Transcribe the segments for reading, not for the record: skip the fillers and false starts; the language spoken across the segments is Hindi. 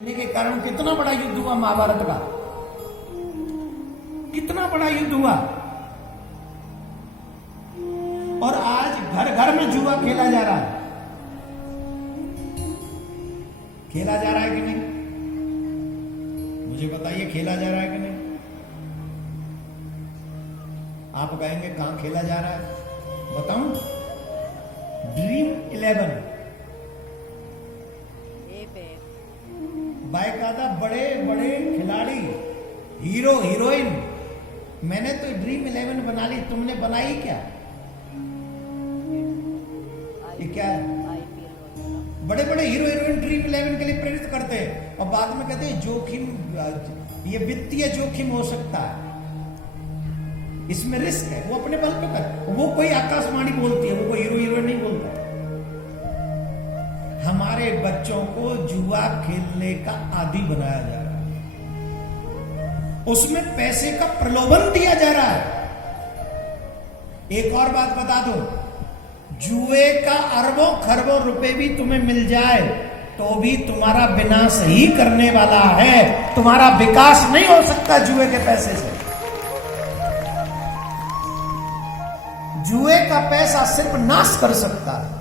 के कारण कितना बड़ा युद्ध हुआ महाभारत का, कितना बड़ा युद्ध हुआ। और आज घर घर में जुआ खेला जा रहा है। खेला जा रहा है कि नहीं, मुझे बताइए, खेला जा रहा है कि नहीं? आप कहेंगे कहां खेला जा रहा है, बताऊं? ड्रीम 11 बाकायदा बड़े बड़े खिलाड़ी, हीरो हीरोइन। मैंने तो ड्रीम 11 बना ली, तुमने बनाई क्या? ये क्या है? बड़े बड़े हीरो हीरोइन ड्रीम 11 के लिए प्रेरित करते हैं और बाद में कहते हैं जोखिम, ये वित्तीय जोखिम हो सकता है, इसमें रिस्क है। वो अपने बल पे कर, वो कोई आकाशवाणी बोलती है, वो कोई हीरो हीरोइन नहीं बोलता। हमारे बच्चों को जुआ खेलने का आदी बनाया जा रहा है, उसमें पैसे का प्रलोभन दिया जा रहा है। एक और बात बता दो, जुए का अरबों खरबों रुपए भी तुम्हें मिल जाए तो भी तुम्हारा विनाश ही करने वाला है, तुम्हारा विकास नहीं हो सकता जुए के पैसे से। जुए का पैसा सिर्फ नाश कर सकता है,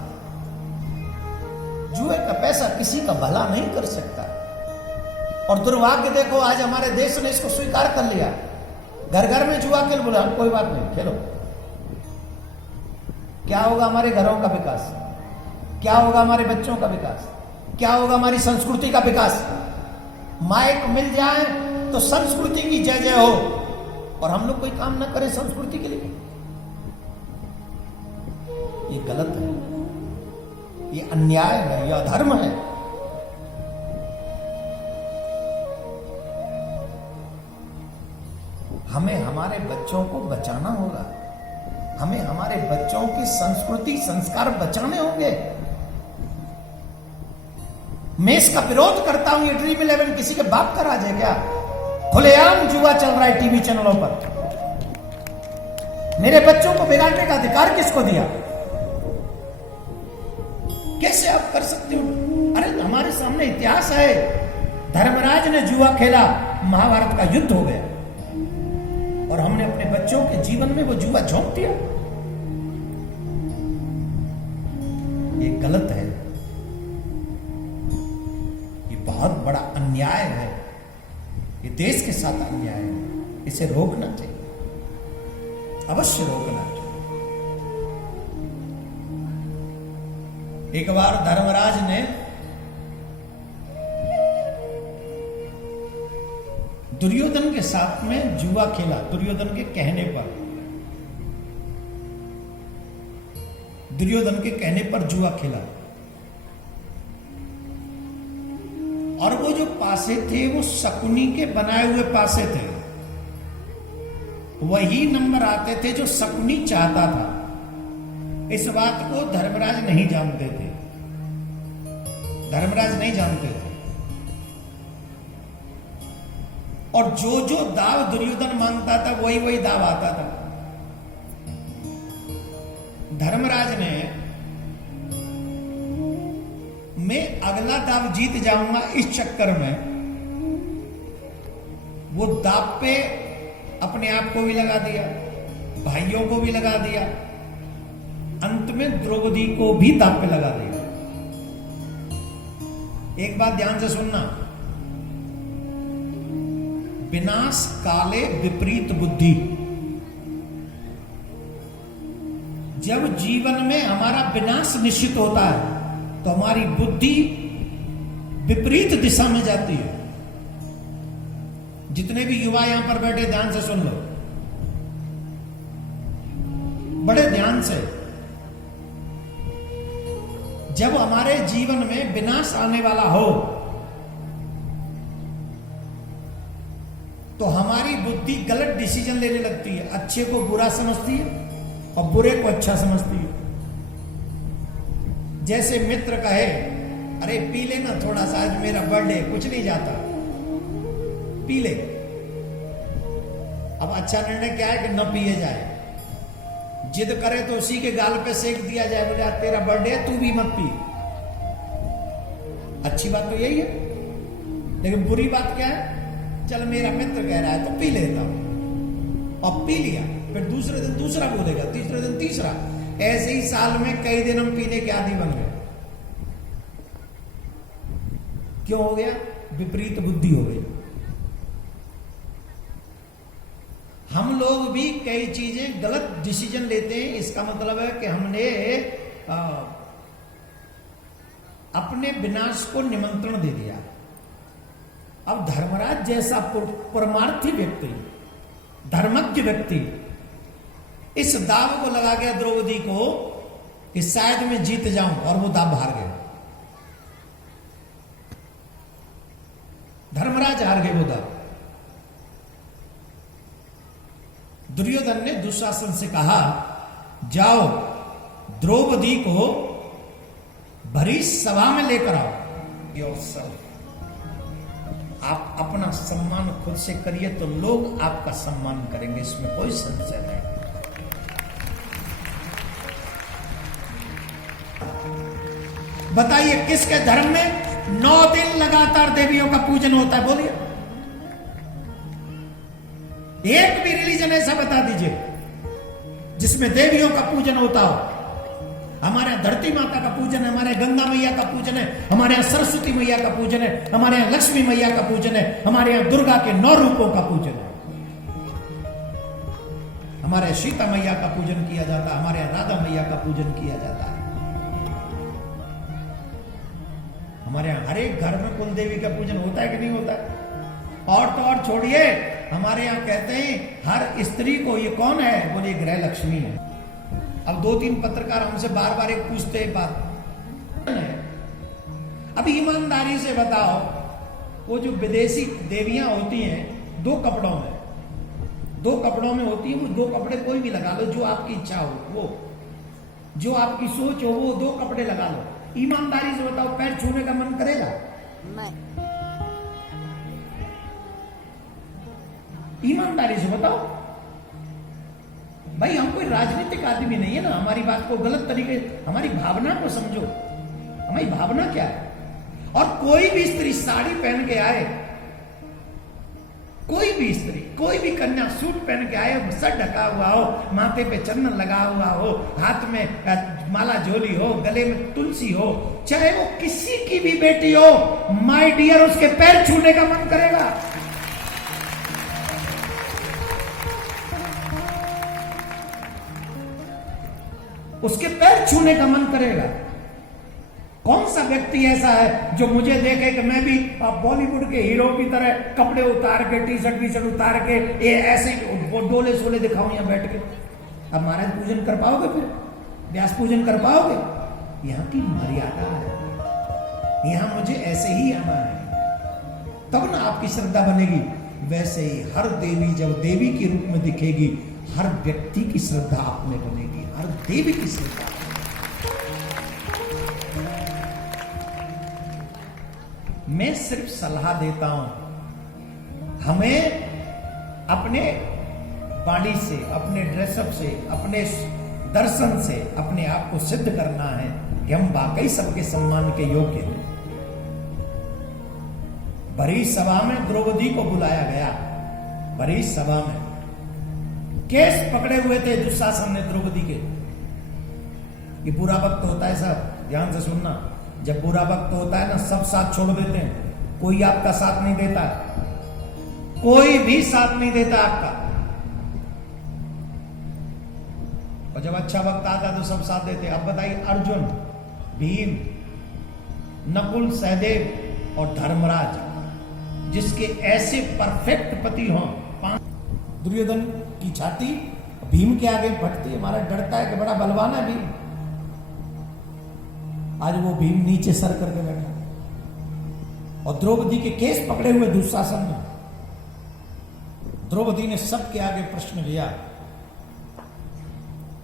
जुए का पैसा किसी का भला नहीं कर सकता। और दुर्भाग्य देखो, आज हमारे देश ने इसको स्वीकार कर लिया। घर घर में जुआ खेल, बोला कोई बात नहीं, खेलो। क्या होगा हमारे घरों का विकास, क्या होगा हमारे बच्चों का विकास, क्या होगा हमारी संस्कृति का विकास? माइक मिल जाए तो संस्कृति की जय जय हो, और हम लोग कोई काम ना करें संस्कृति के लिए, ये गलत है, ये अन्याय है, ये अधर्म है। हमें हमारे बच्चों को बचाना होगा, हमें हमारे बच्चों की संस्कृति संस्कार बचाने होंगे। मैं इसका विरोध करता हूं। ये ड्रीम 11 किसी के बाप का राज है क्या? खुलेआम जुआ चल रहा है टीवी चैनलों पर। मेरे बच्चों को बिगाड़ने का अधिकार किसको दिया? कैसे आप कर सकते हो? अरे हमारे सामने इतिहास है, धर्मराज ने जुआ खेला, महाभारत का युद्ध हो गया, और हमने अपने बच्चों के जीवन में वो जुआ झोंक दिया। ये गलत है, ये बहुत बड़ा अन्याय है, ये देश के साथ अन्याय है, इसे रोकना चाहिए, अवश्य रोकना चाहिए। एक बार धर्मराज ने दुर्योधन के साथ में जुआ खेला, दुर्योधन के कहने पर, दुर्योधन के कहने पर जुआ खेला, और वो जो पासे थे वो शकुनी के बनाए हुए पासे थे, वही नंबर आते थे जो शकुनी चाहता था। इस बात को धर्मराज नहीं जानते थे, धर्मराज नहीं जानते थे। और जो जो दाव दुर्योधन मांगता था वही वही दाव आता था। धर्मराज ने, मैं अगला दाव जीत जाऊंगा इस चक्कर में, वो दाव पे अपने आप को भी लगा दिया, भाइयों को भी लगा दिया, अंत में द्रौपदी को भी दाव पे लगा दिया। एक बात ध्यान से सुनना, विनाश काले विपरीत बुद्धि। जब जीवन में हमारा विनाश निश्चित होता है तो हमारी बुद्धि विपरीत दिशा में जाती है। जितने भी युवा यहां पर बैठे, ध्यान से सुन लो, बड़े ध्यान से। जब हमारे जीवन में विनाश आने वाला हो तो हमारी बुद्धि गलत डिसीजन लेने लगती है, अच्छे को बुरा समझती है और बुरे को अच्छा समझती है। जैसे मित्र कहे, अरे पी लेना थोड़ा सा, आज मेरा बर्थडे, कुछ नहीं जाता, पी ले। अब अच्छा निर्णय क्या है कि न पिए जाए, जिद करे तो उसी के गाल पे सेक दिया जाए, बोले आज तेरा बर्थडे है, तू भी मत पी। अच्छी बात तो यही है। लेकिन बुरी बात क्या है, चल मेरा मित्र कह रहा है तो पी लेता हूं, और पी लिया, फिर दूसरे दिन दूसरा बोलेगा, तीसरे दिन तीसरा, ऐसे ही साल में कई दिन हम पीने के आदी बन गए। क्यों हो गया? विपरीत बुद्धि हो गई। हम लोग भी कई चीजें गलत डिसीजन लेते हैं, इसका मतलब है कि हमने अपने विनाश को निमंत्रण दे दिया। अब धर्मराज जैसा परमार्थी व्यक्ति, धर्मज्ञ व्यक्ति इस दाव को लगा गया द्रौपदी को कि शायद मैं जीत जाऊं, और वो दाव हार गए। धर्मराज हार गए वो दाव। दुर्योधन ने दुशासन से कहा, जाओ द्रौपदी को भरी सभा में लेकर आओ। योरसेल्फ, आप अपना सम्मान खुद से करिए तो लोग आपका सम्मान करेंगे, इसमें कोई संशय नहीं। बताइए किसके धर्म में 9 दिन लगातार देवियों का पूजन होता है? बोलिए, एक भी रिलीजन ऐसा बता दीजिए जिसमें देवियों का पूजन होता हो। हमारे यहां धरती माता का पूजन है, हमारे गंगा मैया का पूजन है, हमारे यहां सरस्वती मैया का पूजन है, हमारे यहां लक्ष्मी मैया का पूजन है, हमारे यहां दुर्गा के 9 रूपों का पूजन है, हमारे सीता मैया का पूजन किया जाता है, हमारे यहां राधा मैया का पूजन किया जाता है। हमारे यहां हर एक घर में कुल देवी का पूजन होता है कि नहीं होता है? और तो और छोड़िए, हमारे यहां कहते हैं हर स्त्री को, ये कौन है? बोलिए गृह लक्ष्मी है। अब 2-3 पत्रकार हमसे बार बार एक पूछते हैं बात, अब ईमानदारी से बताओ, वो जो विदेशी देवियां होती हैं 2 कपड़ों में होती है, वो 2 कपड़े कोई भी लगा लो, जो आपकी इच्छा हो, वो जो आपकी सोच हो, वो 2 कपड़े लगा लो। ईमानदारी से बताओ, पैर छूने का मन करेगा? ईमानदारी से बताओ भाई, हम कोई राजनीतिक आदमी नहीं है ना, हमारी बात को गलत तरीके, हमारी भावना को समझो, हमारी भावना क्या है। और कोई भी स्त्री साड़ी पहन के आए, कोई भी स्त्री, कोई भी कन्या सूट पहन के आए, सर ढका हुआ हो, माथे पे चंदन लगा हुआ हो, हाथ में माला झोली हो, गले में तुलसी हो, चाहे वो किसी की भी बेटी हो, माय डियर, उसके पैर छूने का मन करेगा। उसके पैर छूने का मन करेगा। कौन सा व्यक्ति ऐसा है जो मुझे देखे कि मैं भी बॉलीवुड के हीरो की तरह कपड़े उतार के, टी शर्ट उतार के, ये ऐसे डोले सोले दिखाऊं यहां बैठ के? अब महाराज पूजन कर पाओगे? फिर व्यास पूजन कर पाओगे? यहां की मर्यादा है, यहां मुझे ऐसे ही आना है, तब ना आपकी श्रद्धा बनेगी। वैसे ही हर देवी जब देवी के रूप में दिखेगी, हर व्यक्ति की श्रद्धा आप में बनेगी, हर देवी की श्रद्धा। मैं सिर्फ सलाह देता हूं, हमें अपने बॉडी से, अपने ड्रेसअप से, अपने दर्शन से अपने आप को सिद्ध करना है कि हम वाकई सबके सम्मान के योग्य हैं। भरी सभा में द्रौपदी को बुलाया गया, भरी सभा में केस पकड़े हुए थे दुशासन ने द्रौपदी के। ये बुरा वक्त होता है, सब ध्यान से सुनना, जब बुरा वक्त होता है ना, सब साथ छोड़ देते हैं, कोई आपका साथ नहीं देता, कोई भी साथ नहीं देता आपका, और जब अच्छा वक्त आता तो सब साथ देते। अब बताइए, अर्जुन, भीम, नकुल, सहदेव और धर्मराज, जिसके ऐसे परफेक्ट पति हों, दुर्योधन की छाती भीम के आगे फटती है, हमारा डरता है कि बड़ा बलवान है भीम। आज वो भीम नीचे सर करके बैठा, और द्रौपदी के केस पकड़े हुए दुशासन में। द्रौपदी ने सबके आगे प्रश्न किया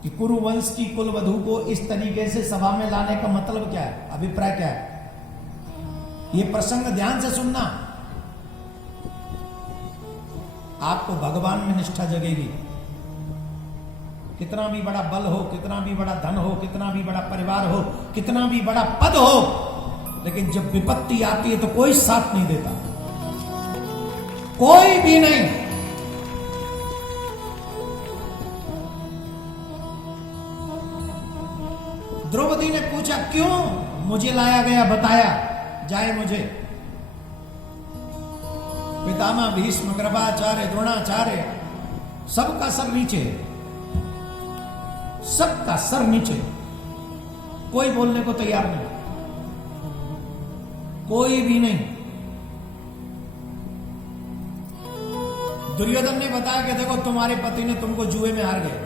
कि कुरुवंश की कुलवधू को इस तरीके से सभा में लाने का मतलब क्या है, अभिप्राय क्या है? ये प्रसंग ध्यान से सुनना, आपको भगवान में निष्ठा जगेगी। कितना भी बड़ा बल हो, कितना भी बड़ा धन हो, कितना भी बड़ा परिवार हो, कितना भी बड़ा पद हो, लेकिन जब विपत्ति आती है तो कोई साथ नहीं देता। कोई भी नहीं। द्रौपदी ने पूछा क्यों मुझे लाया गया, बताया जाए मुझे। पितामह भीष्म, कृपाचार्य, द्रोणाचार्य, सबका सर नीचे, सबका सर नीचे, कोई बोलने को तैयार नहीं, कोई भी नहीं। दुर्योधन ने बताया कि देखो तुम्हारे पति ने तुमको जुए में हार गए,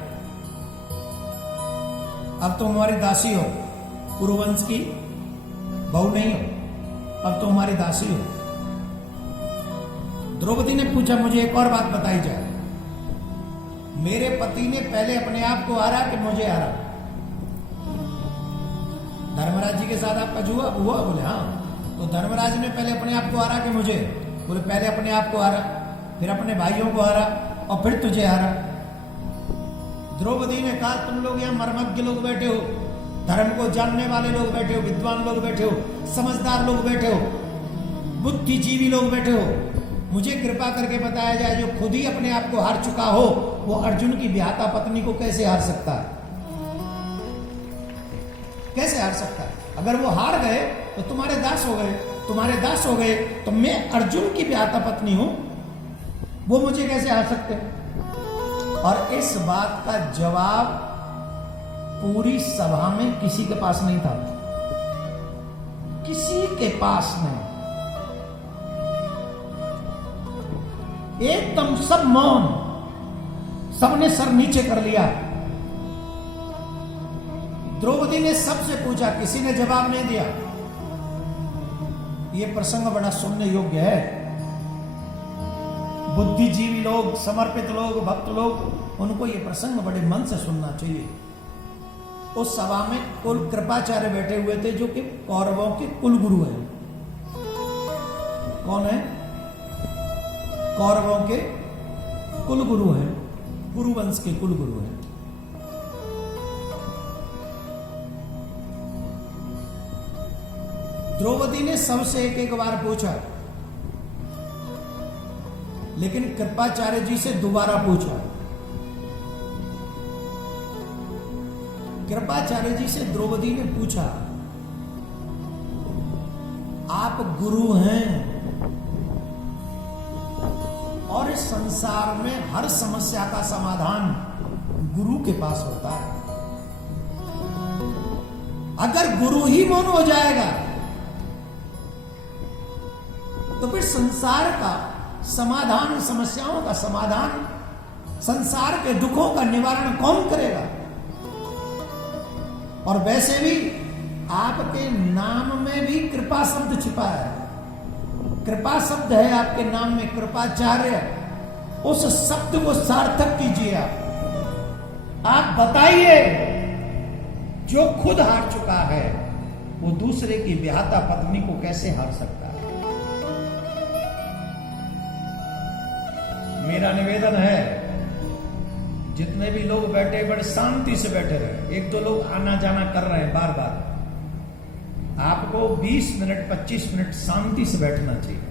अब तुम हमारी दासी हो, कुरुवंश की बहू नहीं हो, अब तुम हमारी दासी हो। द्रौपदी ने पूछा मुझे एक और बात बताई जाए, मेरे पति ने पहले अपने आप को हारा कि मुझे हारा? धर्मराज जी के साथ आपका जुआ हुआ? बोले हाँ। तो धर्मराज ने पहले अपने आप को हारा कि मुझे? बोले पहले अपने आप को हारा, फिर अपने भाइयों को हारा और फिर तुझे हारा। द्रौपदी ने कहा तुम लोग यहाँ मर्मज्ञ लोग बैठे हो, धर्म को जानने वाले लोग बैठे हो, विद्वान लोग बैठे हो, समझदार लोग बैठे हो, बुद्धिजीवी लोग बैठे हो, मुझे कृपा करके बताया जाए जो खुद ही अपने आप को हार चुका हो वो अर्जुन की विधाता पत्नी को कैसे हार सकता है? कैसे हार सकता है? अगर वो हार गए तो तुम्हारे दास हो गए, तुम्हारे दास हो गए तो मैं अर्जुन की विधाता पत्नी हूं, वो मुझे कैसे हार सकते? और इस बात का जवाब पूरी सभा में किसी के पास नहीं था, किसी के पास नहीं। एकदम सब मौन, सबने सर नीचे कर लिया। द्रौपदी ने सबसे पूछा, किसी ने जवाब नहीं दिया। यह प्रसंग बड़ा सुनने योग्य है। बुद्धिजीवी लोग, समर्पित लोग, भक्त लोग, उनको यह प्रसंग बड़े मन से सुनना चाहिए। उस सभा में कुल कृपाचार्य बैठे हुए थे जो कि कौरवों के कुल गुरु हैं। कौन है? कौरवों के कुल गुरु हैं, कुरुवंश के कुल गुरु हैं। द्रौपदी ने सबसे एक एक बार पूछा, लेकिन कृपाचार्य जी से दोबारा पूछा। कृपाचार्य जी से द्रौपदी ने पूछा, आप गुरु हैं और इस संसार में हर समस्या का समाधान गुरु के पास होता है। अगर गुरु ही मौन हो जाएगा तो फिर संसार का समाधान, समस्याओं का समाधान, संसार के दुखों का निवारण कौन करेगा? और वैसे भी आपके नाम में भी कृपा शब्द छिपा है। कृपा शब्द है आपके नाम में, कृपाचार्य। उस शब्द को सार्थक कीजिए। आप बताइए, जो खुद हार चुका है वो दूसरे की विधाता पत्नी को कैसे हार सकता है? मेरा निवेदन है, जितने भी लोग बैठे बड़े शांति से बैठे रहे। एक दो लोग आना जाना कर रहे हैं बार बार, आपको 20 मिनट 25 मिनट शांति से बैठना चाहिए,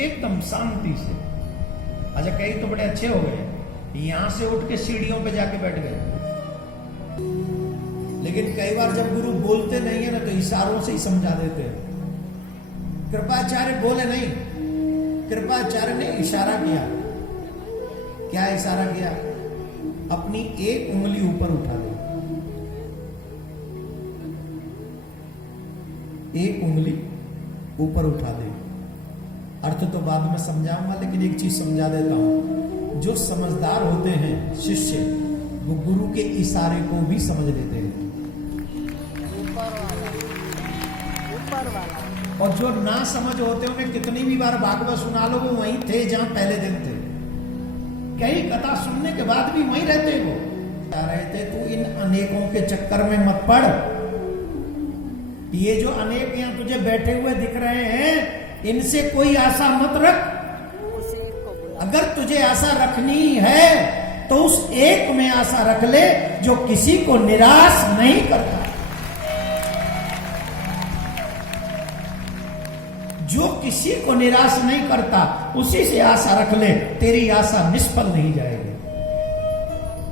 एकदम शांति से। अच्छा, कई तो बड़े अच्छे हो गए, यहां से उठ के सीढ़ियों पे जाके बैठ गए। लेकिन कई बार जब गुरु बोलते नहीं है ना तो इशारों से ही समझा देते हैं। कृपाचार्य बोले नहीं, कृपाचार्य ने इशारा किया। क्या इशारा किया? अपनी एक उंगली ऊपर उठा दे, एक उंगली ऊपर उठा दे। अर्थ तो बाद में समझाऊंगा, लेकिन एक चीज समझा देता हूं। जो समझदार होते हैं शिष्य, वो गुरु के इशारे को भी समझ लेते हैं। और जो ना समझ होते हैं उन्हें कितनी भी बार भागवत सुना लो, वो वहीं थे जहां पहले दिन थे। कई कथा सुनने के बाद भी वहीं रहते। वो कह रहे थे तू इन अनेकों के चक्कर में मत पड़। ये जो अनेक यहां तुझे बैठे हुए दिख रहे हैं, इनसे कोई आशा मत रख। अगर तुझे आशा रखनी है तो उस एक में आशा रख ले जो किसी को निराश नहीं करता, जो किसी को निराश नहीं करता, उसी से आशा रख ले, तेरी आशा निष्फल नहीं जाएगी।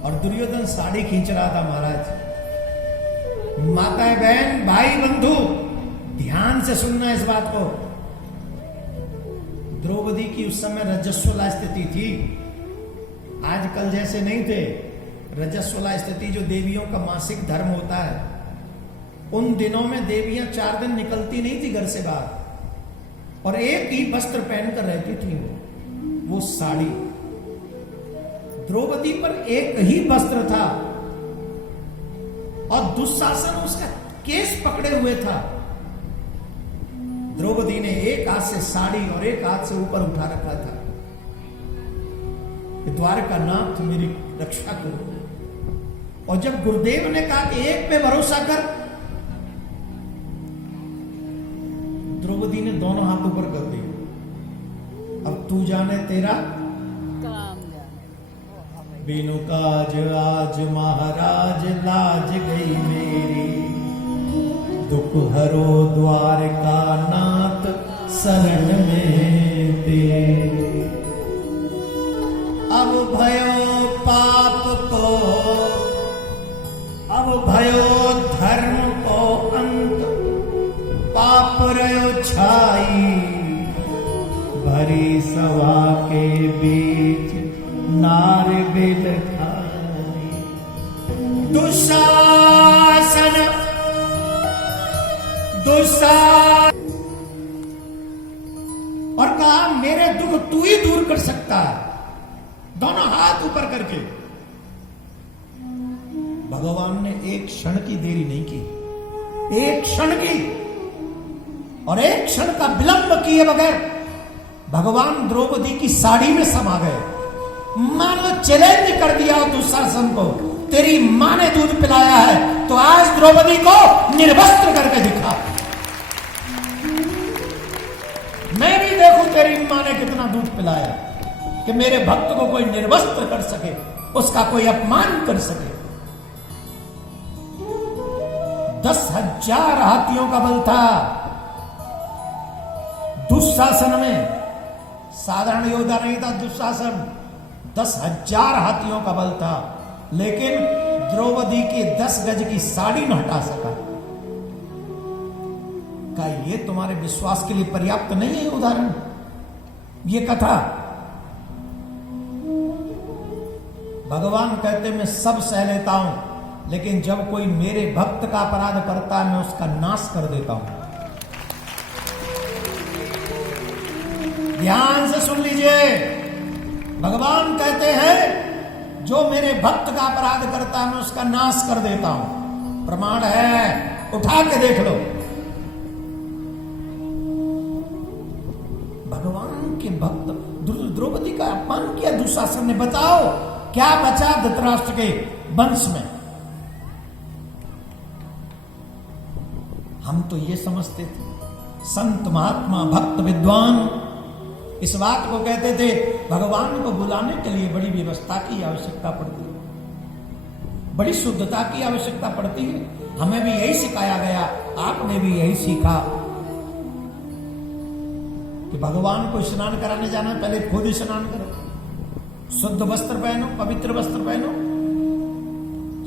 और दुर्योधन साड़ी खींच रहा था महाराज। माताएं, बहन, भाई, बंधु, ध्यान से सुनना इस बात को। द्रौपदी की उस समय रजस्वला स्थिति थी, आजकल जैसे नहीं थे। रजस्वला स्थिति जो देवियों का मासिक धर्म होता है, उन दिनों में देवियां 4 दिन निकलती नहीं थी घर से बाहर, और एक ही वस्त्र पहनकर रहती थी, वो साड़ी। द्रौपदी पर एक ही वस्त्र था और दुशासन उसका केस पकड़े हुए था। द्रौपदी ने एक हाथ से साड़ी और एक हाथ से ऊपर उठा रखा था, द्वारका नाथ मेरी रक्षा करो। और जब गुरुदेव ने कहा कि एक पे भरोसा कर, द्रौपदी ने दोनों हाथ ऊपर कर दिए। अब तू जाने तेरा काम जाने। बिनु काज आज महाराज लाज गई मेरी, दुख हरो द्वारका नाथ शरण में तेरे। अब भयो पाप को, अब भयो धर्म को अंत, पाप रयो छाई, भरी सभा के बीच नार बिल खाई। दुशासन और कहा मेरे दुख तू ही दूर कर सकता है, दोनों हाथ ऊपर करके। भगवान ने एक क्षण की देरी नहीं की, एक क्षण की, और एक क्षण का विलंब किए बगैर भगवान द्रौपदी की साड़ी में समा गए। मानो चैलेंज कर दिया दुशासन को, तेरी मां ने दूध पिलाया है तो आज द्रौपदी को निर्वस्त्र करके दिखा, मैं भी देखूं तेरी मां ने कितना दूध पिलाया, कि मेरे भक्त को कोई निर्वस्त्र कर सके, उसका कोई अपमान कर सके। 10,000 हाथियों का बल था दुशासन में, साधारण योद्धा नहीं था दुशासन, 10,000 हाथियों का बल था, लेकिन द्रौपदी की 10 गज की साड़ी न हटा सका। क्या ये तुम्हारे विश्वास के लिए पर्याप्त नहीं है उदाहरण, ये कथा? भगवान कहते मैं सब सह लेता हूं, लेकिन जब कोई मेरे भक्त का अपराध करता है मैं उसका नाश कर देता हूं। ध्यान से सुन लीजिए, भगवान कहते हैं जो मेरे भक्त का अपराध करता है मैं उसका नाश कर देता हूं। प्रमाण है, उठा के देख लो। भगवान के भक्त द्रौपदी का अपमान किया दुशासन ने, बताओ क्या बचा धृतराष्ट्र के वंश में? हम तो ये समझते थे संत महात्मा भक्त विद्वान इस बात को कहते थे भगवान को बुलाने के लिए बड़ी व्यवस्था की आवश्यकता पड़ती है, बड़ी शुद्धता की आवश्यकता पड़ती है। हमें भी यही सिखाया गया, आपने भी यही सीखा कि भगवान को स्नान कराने जाना पहले खुद स्नान करो, शुद्ध वस्त्र पहनो, पवित्र वस्त्र पहनो,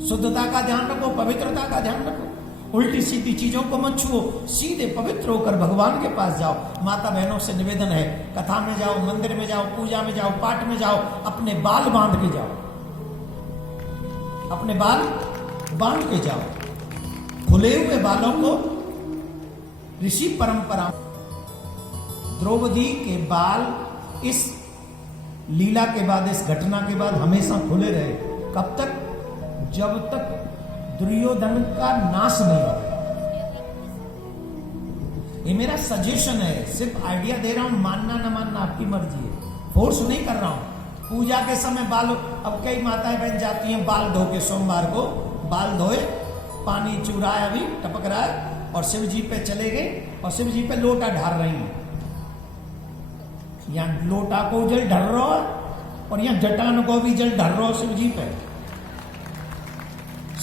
शुद्धता का ध्यान रखो, पवित्रता का ध्यान रखो, उल्टी सीधी चीजों को मत छुओ, सीधे पवित्र होकर भगवान के पास जाओ। माता बहनों से निवेदन है, कथा में जाओ, मंदिर में जाओ, पूजा में जाओ, पाठ में जाओ, अपने बाल बांध के जाओ, अपने बाल बांध के जाओ। खुले हुए बालों को ऋषि परंपरा, द्रौपदी के बाल इस लीला के बाद, इस घटना के बाद हमेशा खुले रहे। कब तक? जब तक दुर्योधन का नाश नहीं हो। ये मेरा सजेशन है, सिर्फ आइडिया दे रहा हूं, मानना ना मानना आपकी मर्जी है, फोर्स नहीं कर रहा हूं। पूजा के समय बाल, अब कई माताएं बहन जाती हैं बाल धो के, सोमवार को बाल धोए, पानी चूरा है अभी टपक रहा है, और शिव जी पे चले गए और शिव जी पे लोटा ढार रही हैं। यहां लोटा को जल ढर रहा है और यहां जटान को भी जल ढर रहा शिव जी पे।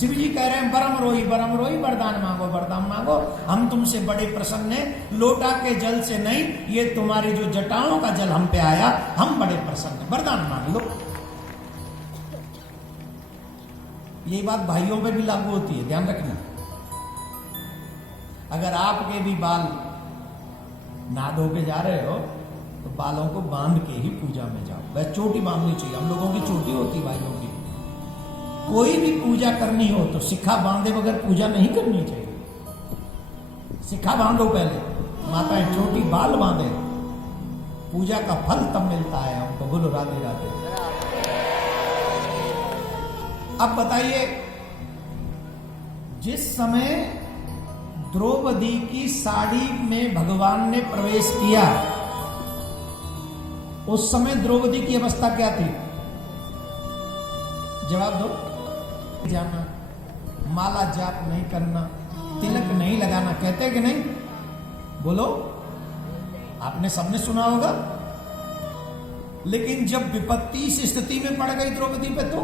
शिव जी कह रहे हैं बरम रोई वरदान मांगो, हम तुमसे बड़े प्रसन्न हैं। लोटा के जल से नहीं, ये तुम्हारी जो जटाओं का जल हम पे आया, हम बड़े प्रसन्न हैं, वरदान मांग लो। ये बात भाइयों पे भी लागू होती है, ध्यान रखना। अगर आपके भी बाल ना धो के जा रहे हो तो बालों को बांध के ही पूजा में जाओ। बस चोटी बांधनी चाहिए, हम लोगों की चोटी होती भाइयों की। कोई भी पूजा करनी हो तो सिक्खा बांधे बगैर पूजा नहीं करनी चाहिए। सिक्खा बांधो पहले, माताएं चोटी बाल बांधे, पूजा का फल तब मिलता है हमको। बोलो राधे राधे। अब बताइए, जिस समय द्रौपदी की साड़ी में भगवान ने प्रवेश किया, उस समय द्रौपदी की अवस्था क्या थी? जवाब दो। जाना, माला जाप नहीं करना, तिलक नहीं लगाना, कहते कि नहीं? बोलो, आपने सबने सुना होगा। लेकिन जब विपत्ति इस स्थिति में पड़ गई द्रौपदी पे, तो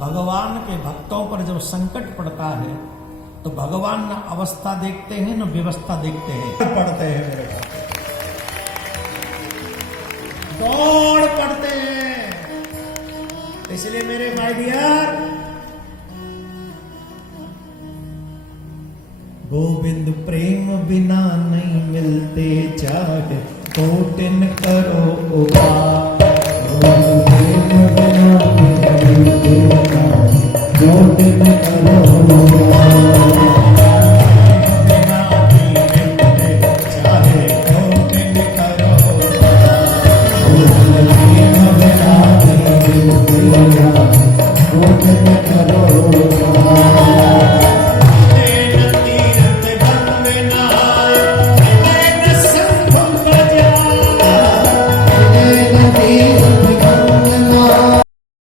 भगवान के भक्तों पर जब संकट पड़ता है तो भगवान न अवस्था देखते हैं न व्यवस्था देखते हैं, पढ़ते हैं मेरे भाई, दौड़ पड़ते हैं। इसलिए मेरे माय डियर, गोविंद प्रेम बिना नहीं मिलते, चाहे कोटिन करो उपाय। गोविंद प्रेम बिना नहीं मिलते, चाहे कोटिन करो उपाय।